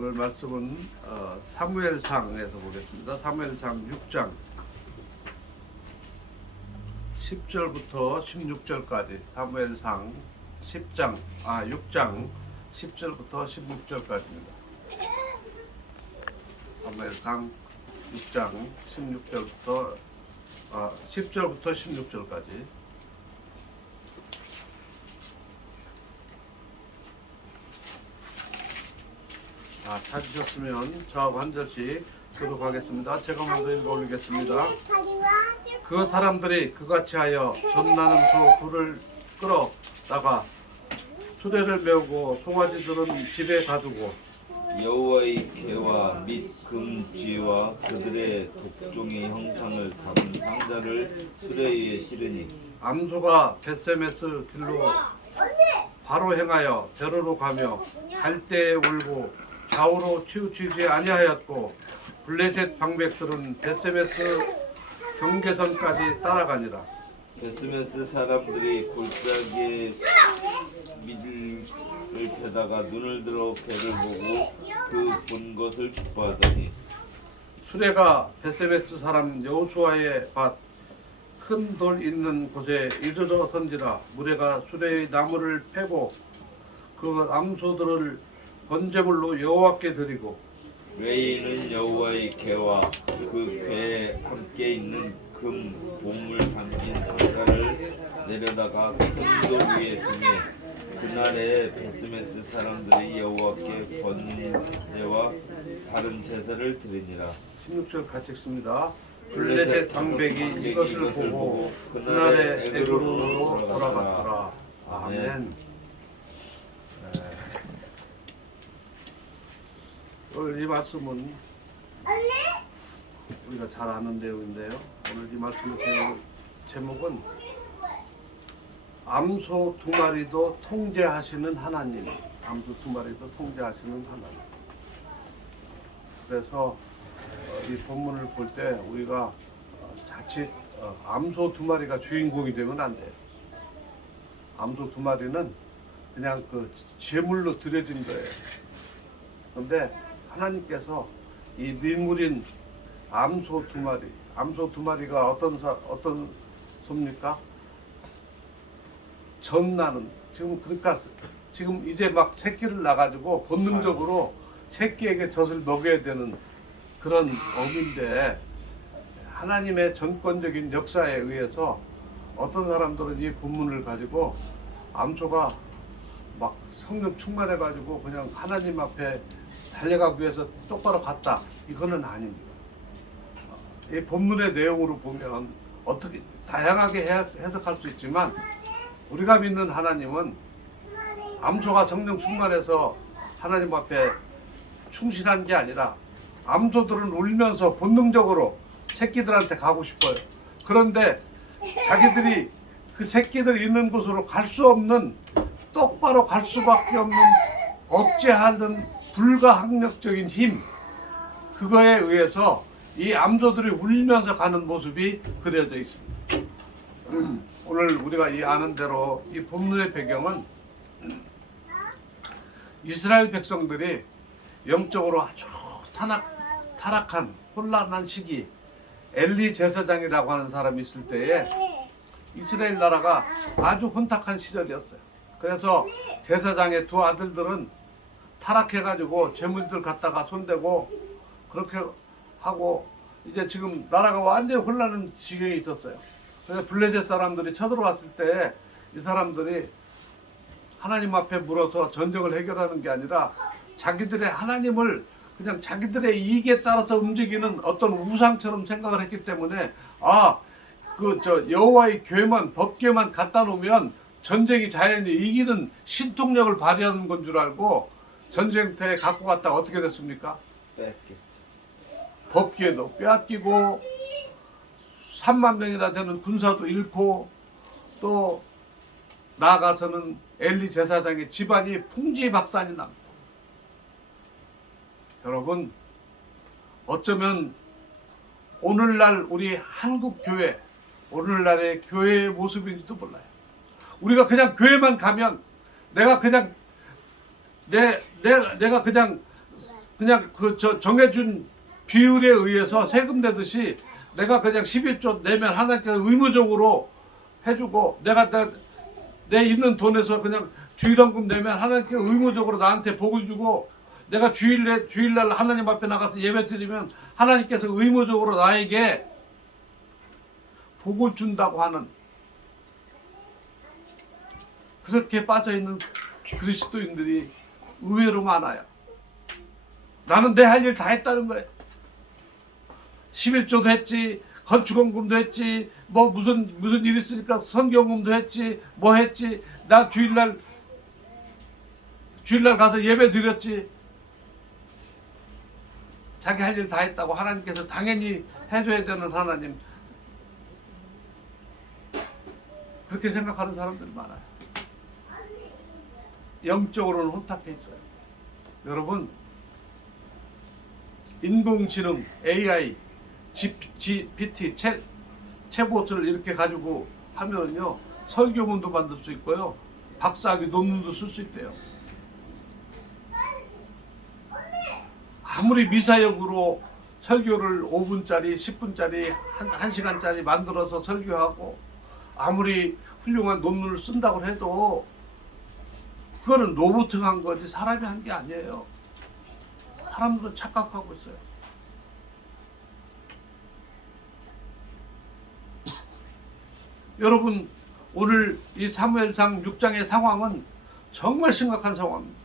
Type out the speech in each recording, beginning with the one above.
오늘 말씀은 사무엘상에서 보겠습니다. 사무엘상 6장 10절부터 16절까지 사무엘상 6장 10절부터 16절까지입니다. 사무엘상 6장 10절부터 16절까지. 찾으셨으면 저 한 절씩 교독하겠습니다. 제가 먼저 읽어 올리겠습니다. 그 사람들이 그같이 하여 전나는 소 둘을 끌어다가 수레를 메우고 송아지들은 집에 가두고 여호와의 궤와 및 금쥐와 그들의 독종의 형상을 담은 상자를 수레 위에 실으니 암소가 벳세메스 길로 바로 행하여 대로로 가며 갈대에 울고 좌우로 치우치지 아니하였고 블레셋 방백들은 벳세메스 경계선까지 따라가니라. 베스메스 사람들이 골짜기에 밀을 펴다가 눈을 들어 배를 보고 그 본 것을 기뻐하더니 수레가 벳세메스 사람 여호수아의 밭 큰 돌 있는 곳에 이르러 선지라. 무리가 수레의 나무를 패고 그 암소들을 번제물로 여호와께 드리고 외인은 여호와의 궤와 그 궤에 함께 있는 금 보물 담긴 상자를 내려다가 큰 돌 위에 두니 그날에 베스메스 사람들이 여호와께 번제와 다른 제사를 드리니라. 16절 같이 읽습니다. 블레셋 방백이 이것을 보고 그날에 에그로로 돌아갔더라. 아멘. 오늘 이 말씀은 우리가 잘 아는 내용인데요. 오늘 이 말씀의 제목은 암소 두 마리도 통제하시는 하나님. 암소 두 마리도 통제하시는 하나님. 그래서 이 본문을 볼 때 우리가 자칫 암소 두 마리가 주인공이 되면 안 돼요. 암소 두 마리는 그냥 그 제물로 드려진 거예요. 그런데 하나님께서 이 민물인 암소 두 마리가 어떤 소입니까? 전나는 지금 이제 막 새끼를 낳아가지고 본능적으로 새끼에게 젖을 먹여야 되는 그런 어미인데 하나님의 전권적인 역사에 의해서 어떤 사람들은 이 본문을 가지고 암소가 막 성령 충만해가지고 그냥 하나님 앞에 달려가기 위해서 똑바로 갔다. 이거는 아닙니다. 이 본문의 내용으로 보면 어떻게 다양하게 해석할 수 있지만 우리가 믿는 하나님은 암소가 성령 충만해서 하나님 앞에 충실한 게 아니라 암소들은 울면서 본능적으로 새끼들한테 가고 싶어요. 그런데 자기들이 그 새끼들 있는 곳으로 갈 수 없는, 똑바로 갈 수밖에 없는 억제하는 불가항력적인 힘, 그거에 의해서 이 암소들이 울면서 가는 모습이 그려져 있습니다. 오늘 우리가 이 아는 대로 이 본문의 배경은 이스라엘 백성들이 영적으로 아주 타락한 혼란한 시기, 엘리 제사장이라고 하는 사람이 있을 때에 이스라엘 나라가 아주 혼탁한 시절이었어요. 그래서 제사장의 두 아들들은 타락해가지고 재물들 갖다가 손대고 그렇게 하고 이제 지금 나라가 완전히 혼란한 지경에 있었어요. 그래서 블레셋 사람들이 쳐들어왔을 때 이 사람들이 하나님 앞에 물어서 전쟁을 해결하는 게 아니라 자기들의 하나님을 그냥 자기들의 이익에 따라서 움직이는 어떤 우상처럼 생각을 했기 때문에 여호와의 궤만, 법궤만 갖다 놓으면 전쟁이 자연히 이기는 신통력을 발휘하는 건 줄 알고 전쟁터에 갖고 갔다가 어떻게 됐습니까? 뺏겼죠. 법궤도 빼앗기고 3만 명이나 되는 군사도 잃고 또 나아가서는 엘리 제사장의 집안이 풍지박산이 납니다. 여러분, 어쩌면 오늘날 우리 한국 교회, 오늘날의 교회의 모습인지도 몰라요. 우리가 그냥 교회만 가면 내가 그냥 그냥 정해준 비율에 의해서 세금 내듯이 내가 그냥 11조 내면 하나님께서 의무적으로 해주고 내 있는 돈에서 그냥 주일헌금 내면 하나님께서 의무적으로 나한테 복을 주고 내가 주일날 하나님 앞에 나가서 예배 드리면 하나님께서 의무적으로 나에게 복을 준다고 하는 그렇게 빠져있는 그리스도인들이 의외로 많아요. 나는 내 할 일 다 했다는 거예요. 11조도 했지, 건축원금도 했지, 뭐 무슨 일 있으니까 선교원금도 했지, 뭐 했지, 나 주일날 가서 예배 드렸지. 자기 할 일 다 했다고 하나님께서 당연히 해줘야 되는 하나님, 그렇게 생각하는 사람들이 많아요. 영적으로는 혼탁해 있어요. 여러분, 인공지능, AI, GPT, 챗봇을 이렇게 가지고 하면요, 설교문도 만들 수 있고요, 박사학위 논문도 쓸 수 있대요. 아무리 미사역으로 설교를 5분짜리, 10분짜리, 1시간짜리 만들어서 설교하고 아무리 훌륭한 논문을 쓴다고 해도 그거는 로봇이 한 거지 사람이 한 게 아니에요. 사람들은 착각하고 있어요. 여러분, 오늘 이 사무엘상 6장의 상황은 정말 심각한 상황입니다.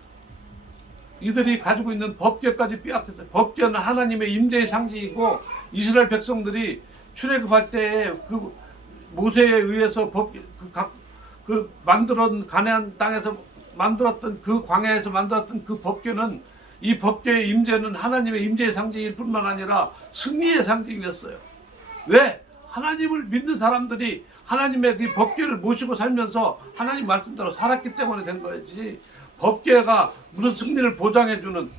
이들이 가지고 있는 법궤까지 빼앗겼어요. 법궤는 하나님의 임재의 상징이고 이스라엘 백성들이 출애굽할 때에 그 모세에 의해서 만들었던 가나안 땅에서 만들었던 그 광야에서 만들었던 그 법궤는, 이 법궤의 임재는 하나님의 임재의 상징일 뿐만 아니라 승리의 상징이었어요. 왜? 하나님을 믿는 사람들이 하나님의 그 법궤를 모시고 살면서 하나님 말씀대로 살았기 때문에 된 거지, 법궤가 무슨 승리를 보장해주는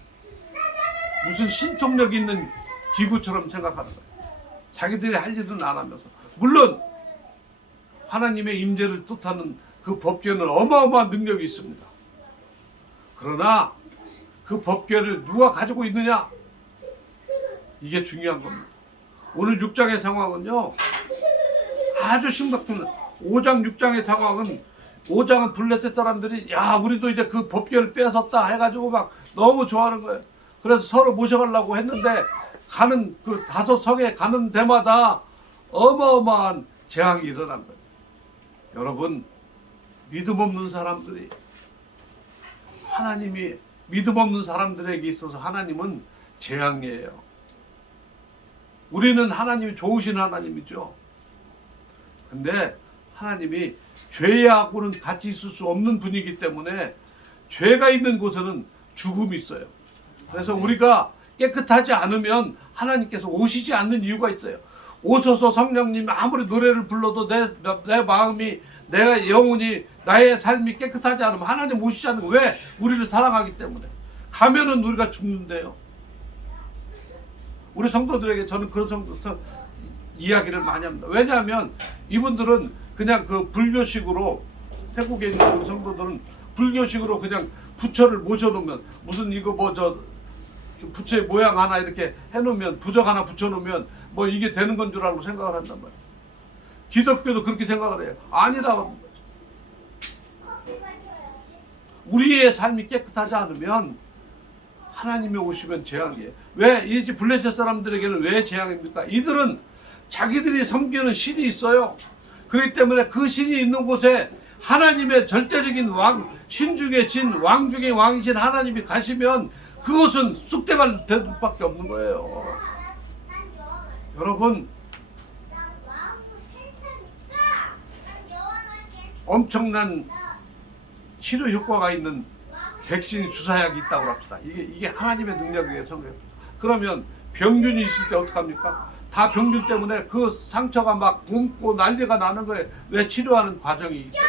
무슨 신통력 있는 기구처럼 생각하는 거예요. 자기들이 할 일은 안 하면서. 물론 하나님의 임재를 뜻하는 그 법궤는 어마어마한 능력이 있습니다. 그러나 그 법궤를 누가 가지고 있느냐, 이게 중요한 겁니다. 오늘 6장의 상황은요 아주 심각합니다. 5장 6장의 상황은, 5장은 블레셋 사람들이 야 우리도 이제 그 법궤를 뺏었다 해가지고 막 너무 좋아하는 거예요. 그래서 서로 모셔가려고 했는데 가는 그 5성에 가는 데마다 어마어마한 재앙이 일어난 거예요. 여러분, 믿음 없는 사람들이, 하나님이 믿음 없는 사람들에게 있어서 하나님은 재앙이에요. 우리는 하나님이 좋으신 하나님이죠. 근데 하나님이 죄하고는 같이 있을 수 없는 분이기 때문에 죄가 있는 곳에는 죽음이 있어요. 그래서 우리가 깨끗하지 않으면 하나님께서 오시지 않는 이유가 있어요. 오소서 성령님, 아무리 노래를 불러도 내 마음이, 내 영혼이, 나의 삶이 깨끗하지 않으면 하나님 오시지 않는 거예요. 왜? 우리를 사랑하기 때문에. 가면은 우리가 죽는데요. 우리 성도들에게 저는 그런 이야기를 많이 합니다. 왜냐하면 이분들은 그냥 그 불교식으로, 태국에 있는 우리 성도들은 불교식으로 그냥 부처를 모셔놓으면, 무슨 이거 부처의 모양 하나 이렇게 해놓으면, 부적 하나 붙여놓으면 뭐 이게 되는 건 줄 알고 생각을 한단 말이에요. 기독교도 그렇게 생각을 해요. 아니라고. 우리의 삶이 깨끗하지 않으면 하나님이 오시면 재앙이에요. 왜? 이 블레셋 사람들에게는 왜 재앙입니까? 이들은 자기들이 섬기는 신이 있어요. 그렇기 때문에 그 신이 있는 곳에 하나님의 절대적인 신 중에 신, 왕 중에 왕이신 하나님이 가시면 그것은 쑥대밭 될 수밖에 없는 거예요. 여러분, 엄청난 치료 효과가 있는 백신 주사약이 있다고 합시다. 이게 하나님의 능력이에요. 그러면 병균이 있을 때 어떡합니까? 다 병균 때문에 그 상처가 막 붓고 난리가 나는 거예요. 왜? 치료하는 과정이 있어요.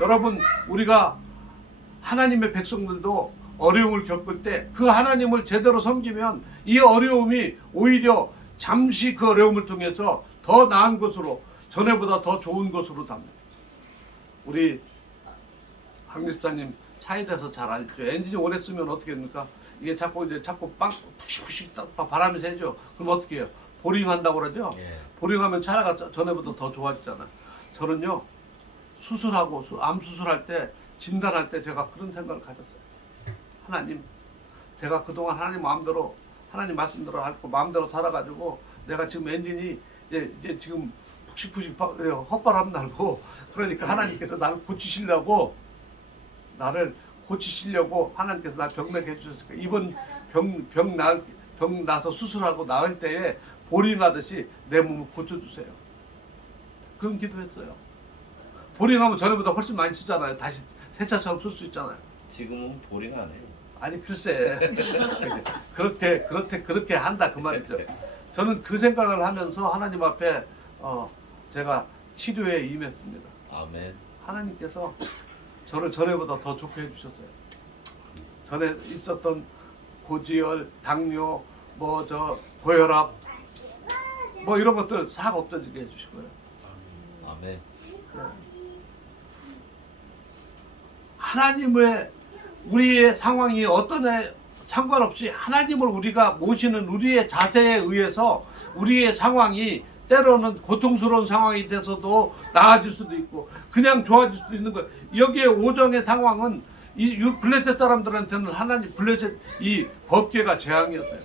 여러분, 우리가 하나님의 백성들도 어려움을 겪을 때 그 하나님을 제대로 섬기면 이 어려움이 오히려 잠시 그 어려움을 통해서 더 나은 것으로, 전에보다 더 좋은 것으로 답니다. 우리 강 집사님 차에 대해서 잘 알죠. 엔진이 오래 쓰면 어떻게 됩니까? 이게 자꾸 빵 푸시푸시 바람이 새죠. 그럼 어떻게 해요? 보링 한다고 그러죠. 예. 보링하면 차가 전에보다 더 좋아지잖아요. 저는요 수술하고 암 수술할 때 진단할 때 제가 그런 생각을 가졌어요. 하나님, 제가 그동안 하나님 마음대로 하나님 말씀대로 하고 마음대로 살아가지고 내가 지금 엔진이 이제 지금 푹식푹식 헛바람 날고 그러니까 하나님께서 나를 고치시려고 하나님께서 날 병나게 해주셨으니까 이번 병 나서 수술하고 나을 때에 보링하듯이 내 몸을 고쳐주세요. 그런 기도했어요. 보링하면 전에보다 훨씬 많이 쓰잖아요. 다시 새 차처럼 쓸 수 있잖아요. 지금은 보링 안 해요. 아니 글쎄 그렇게 한다 그 말이죠. 저는 그 생각을 하면서 하나님 앞에 제가 치료에 임했습니다. 아멘. 하나님께서 저를 전에보다 더 좋게 해주셨어요. 전에 있었던 고지혈, 당뇨, 고혈압 이런 것들 싹 없어지게 해주시고요. 아멘. 하나님의 우리의 상황이 어떤 애 상관없이 하나님을 우리가 모시는 우리의 자세에 의해서 우리의 상황이 때로는 고통스러운 상황이 돼서도 나아질 수도 있고 그냥 좋아질 수도 있는 거예요. 여기에 오정의 상황은 이 블레셋 사람들한테는 하나님 블레셋 이 법궤가 재앙이었어요.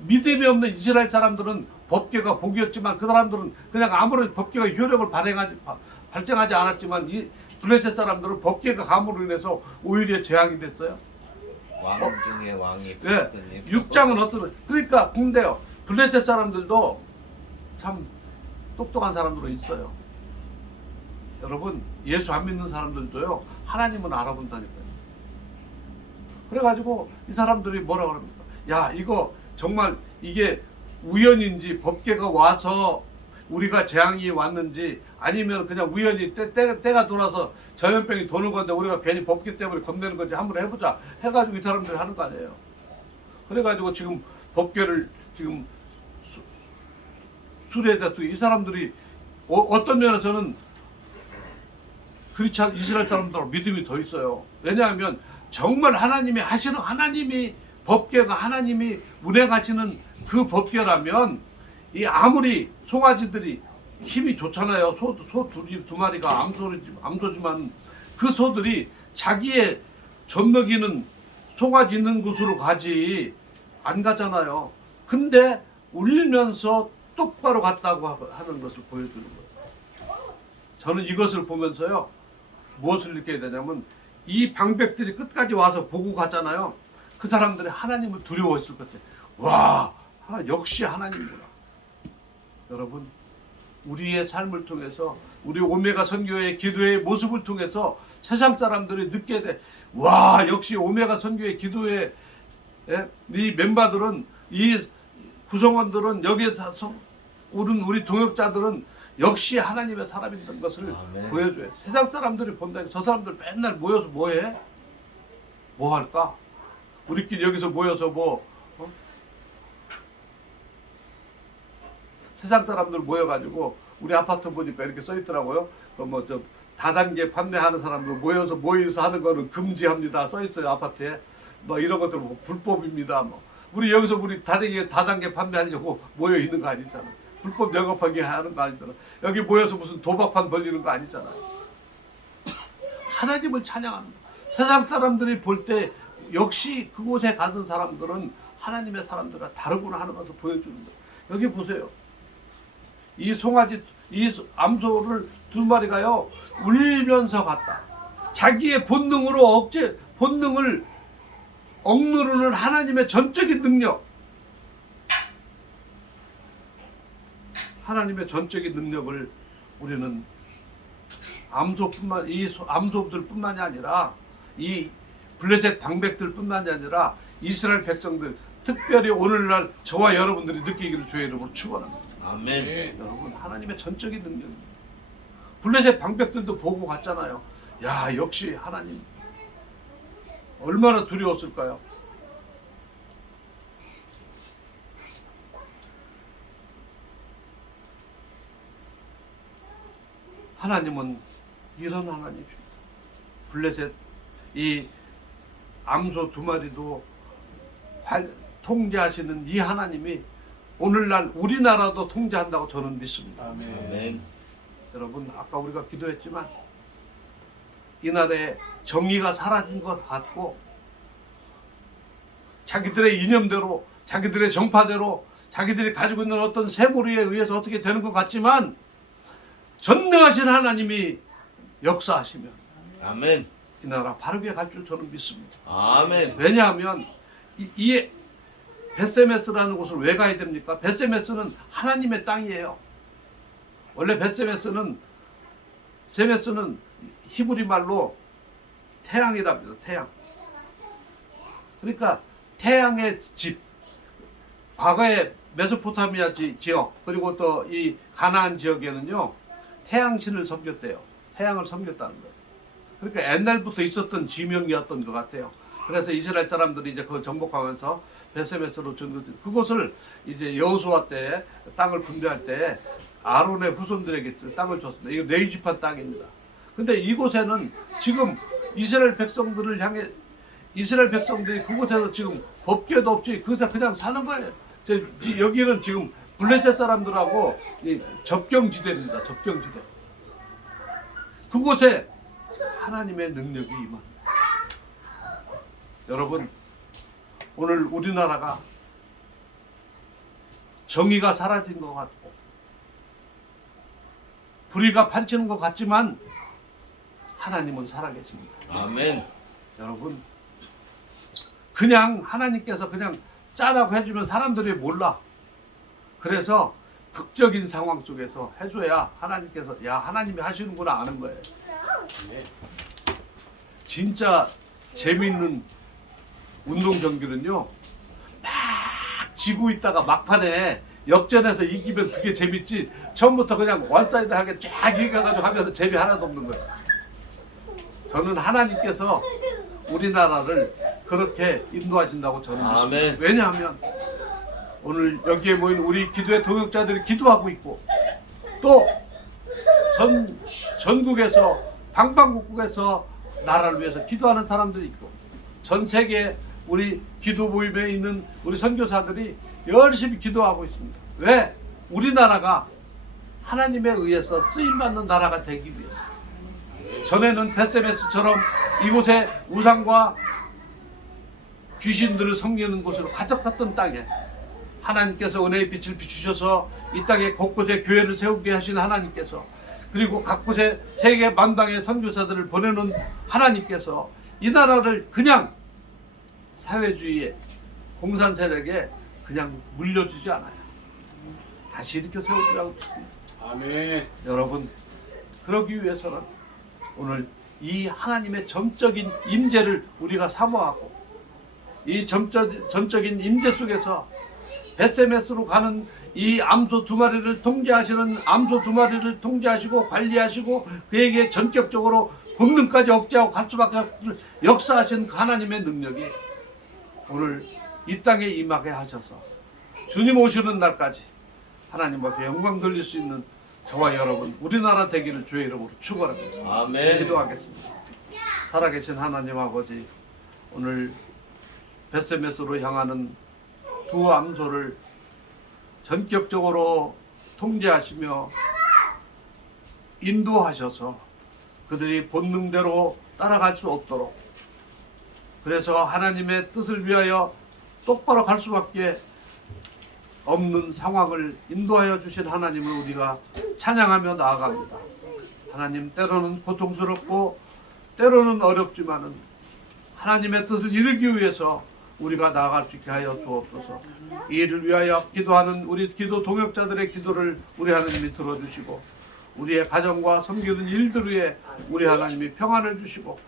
믿음이 없는 이스라엘 사람들은 법궤가 복이었지만 그 사람들은 그냥 아무런 법궤가 효력을 발생하지 않았지만 이 블레셋 사람들은 법궤가 감으로 인해서 오히려 재앙이 됐어요. 왕 중에 왕이 네. 6장은 어떤 그러니까 근데요 블레셋 사람들도 참 똑똑한 사람들도 있어요. 여러분 예수 안 믿는 사람들도요 하나님은 알아본다니까요. 그래가지고 이 사람들이 뭐라 그럽니까? 야 이거 정말 이게 우연인지 법궤가 와서 우리가 재앙이 왔는지 아니면 그냥 우연히 때가 돌아서 전염병이 도는 건데 우리가 괜히 법궤 때문에 겁내는 건지 한번 해보자 해가지고 이 사람들이 하는 거 아니에요. 그래가지고 지금 법궤를 지금 수레에다 두고 이 사람들이 어떤 면에서는 그렇지 않은 이스라엘 사람들하고 믿음이 더 있어요. 왜냐하면 정말 하나님이 하시는 하나님이 법궤가 하나님이 운행하시는 그 법궤라면 이 아무리 송아지들이 힘이 좋잖아요. 소 두 마리가 암소지만 그 소들이 자기의 젖 먹이는 송아지 있는 곳으로 가지 안 가잖아요. 근데 울면서 똑바로 갔다고 하는 것을 보여주는 거예요. 저는 이것을 보면서요 무엇을 느끼게 되냐면 이 방백들이 끝까지 와서 보고 가잖아요. 그 사람들이 하나님을 두려워했을 것 같아요. 와 역시 하나님이구나. 여러분 우리의 삶을 통해서 우리 오메가 선교의 기도의 모습을 통해서 세상 사람들이 느끼게 돼. 와 역시 오메가 선교의 기도의 이 멤버들은 이 구성원들은 여기에서 우리 동역자들은 역시 하나님의 사람이라는 것을 아멘. 보여줘요. 세상 사람들이 본다. 저 사람들 맨날 모여서 뭐해? 뭐 할까? 우리끼리 여기서 모여서 세상 사람들 모여가지고 우리 아파트 보니까 이렇게 써 있더라고요. 다단계 판매하는 사람들 모여서 하는 거는 금지합니다. 써 있어요 아파트에. 이런 것들 불법입니다. 우리 여기서 우리 다단계 판매하려고 모여 있는 거 아니잖아. 불법 영업하게 하는 거 아니잖아. 여기 모여서 무슨 도박판 벌리는 거 아니잖아요. 하나님을 찬양합니다. 세상 사람들이 볼 때 역시 그곳에 가는 사람들은 하나님의 사람들과 다르구나 하는 것을 보여주는 거예요. 여기 보세요. 이 송아지, 이 암소를 두 마리가요, 울면서 갔다. 자기의 본능을 억누르는 하나님의 전적인 능력. 하나님의 전적인 능력을 우리는 암소들뿐만이 아니라 이 블레셋 방백들뿐만이 아니라 이스라엘 백성들 특별히 오늘날 저와 여러분들이 느끼기를 주의 이름으로 축원합니다. 아멘. 여러분 하나님의 전적인 능력입니다. 블레셋 방백들도 보고 갔잖아요. 야 역시 하나님 얼마나 두려웠을까요? 하나님은 이런 하나님입니다. 블레셋 이 암소 2마리도 통제하시는 이 하나님이 오늘날 우리나라도 통제한다고 저는 믿습니다. 아멘. 여러분 아까 우리가 기도했지만 이 나라에 정의가 사라진 것 같고 자기들의 이념대로 자기들의 정파대로 자기들이 가지고 있는 어떤 세무리에 의해서 어떻게 되는 것 같지만 전능하신 하나님이 역사하시면 아멘. 이 나라 바르게 갈 줄 저는 믿습니다. 아멘. 왜냐하면 이 베세메스라는 곳을 왜 가야 됩니까? 베세메스는 하나님의 땅이에요. 원래 베세메스는 히브리 말로 태양이랍니다. 태양. 그러니까 태양의 집. 과거에 메소포타미아 지역 그리고 또 이 가나안 지역에는요 태양신을 섬겼대요. 태양을 섬겼다는 거예요. 그러니까 옛날부터 있었던 지명이었던 것 같아요. 그래서 이스라엘 사람들이 이제 그걸 정복하면서 베세메스로 전거든. 그곳을 이제 여호수아 때 땅을 분배할 때 아론의 후손들에게 땅을 줬습니다. 이거 내집한 땅입니다. 근데 이곳에는 지금 이스라엘 백성들을 향해 이스라엘 백성들이 그곳에서 지금 법궤도 없이 그래서 그냥 사는 거예요. 여기는 지금 블레셋 사람들하고 이 접경지대입니다. 접경지대. 그곳에 하나님의 능력이 임합니다. 여러분 오늘 우리나라가 정의가 사라진 것 같고 불의가 판치는 것 같지만 하나님은 살아계십니다. 아멘. 여러분 그냥 하나님께서 그냥 짜라고 해주면 사람들이 몰라. 그래서 극적인 상황 속에서 해줘야 하나님께서 야 하나님이 하시는구나 아는 거예요. 진짜 재미있는 운동 경기는요 막 지고 있다가 막판에 역전해서 이기면 그게 재밌지 처음부터 그냥 원사이드하게 쫙 이겨가지고 하면 재미 하나도 없는 거예요. 저는 하나님께서 우리나라를 그렇게 인도하신다고 저는 믿습니다. 아멘. 왜냐하면 오늘 여기에 모인 우리 기도의 동역자들이 기도하고 있고 또 전국에서 방방곡곡에서 나라를 위해서 기도하는 사람들이 있고 전 세계 우리 기도 모임에 있는 우리 선교사들이 열심히 기도하고 있습니다. 왜? 우리나라가 하나님에 의해서 쓰임받는 나라가 되기 위해서. 전에는 베세메스처럼 이곳에 우상과 귀신들을 섬기는 곳으로 가득했던 땅에 하나님께서 은혜의 빛을 비추셔서 이 땅에 곳곳에 교회를 세우게 하신 하나님께서 그리고 각곳에 세계 만방의 선교사들을 보내는 하나님께서 이 나라를 그냥 사회주의의 공산 세력에 그냥 물려주지 않아요. 다시 이렇게 세우려고 합니다. 아멘. 여러분 그러기 위해서는 오늘 이 하나님의 점적인 임재를 우리가 사모하고 이 점적인 임재 속에서 베세메스로 가는 이 암소 2마리를 통제하시는 암소 2마리를 통제하시고 관리하시고 그에게 전격적으로 본능까지 억제하고 갈 수밖에 없는 역사하신 하나님의 능력이 오늘 이 땅에 임하게 하셔서 주님 오시는 날까지 하나님 앞에 영광 돌릴 수 있는 저와 여러분 우리나라 되기를 주의 이름으로 축원합니다. 아멘. 기도하겠습니다. 살아계신 하나님 아버지 오늘 베세메스로 향하는 두 암소를 전격적으로 통제하시며 인도하셔서 그들이 본능대로 따라갈 수 없도록 그래서 하나님의 뜻을 위하여 똑바로 갈 수밖에 없는 상황을 인도하여 주신 하나님을 우리가 찬양하며 나아갑니다. 하나님 때로는 고통스럽고 때로는 어렵지만은 하나님의 뜻을 이루기 위해서 우리가 나아갈 수 있게 하여 주옵소서. 이 일을 위하여 기도하는 우리 기도 동역자들의 기도를 우리 하나님이 들어주시고 우리의 가정과 섬기는 일들 위에 우리 하나님이 평안을 주시고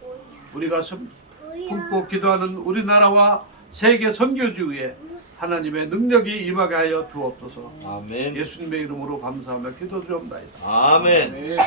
우리가 품고 기도하는 우리나라와 세계 선교지 위에 하나님의 능력이 임하게 하여 주옵소서. 아멘. 예수님의 이름으로 감사하며 기도드립니다. 아멘. 아멘.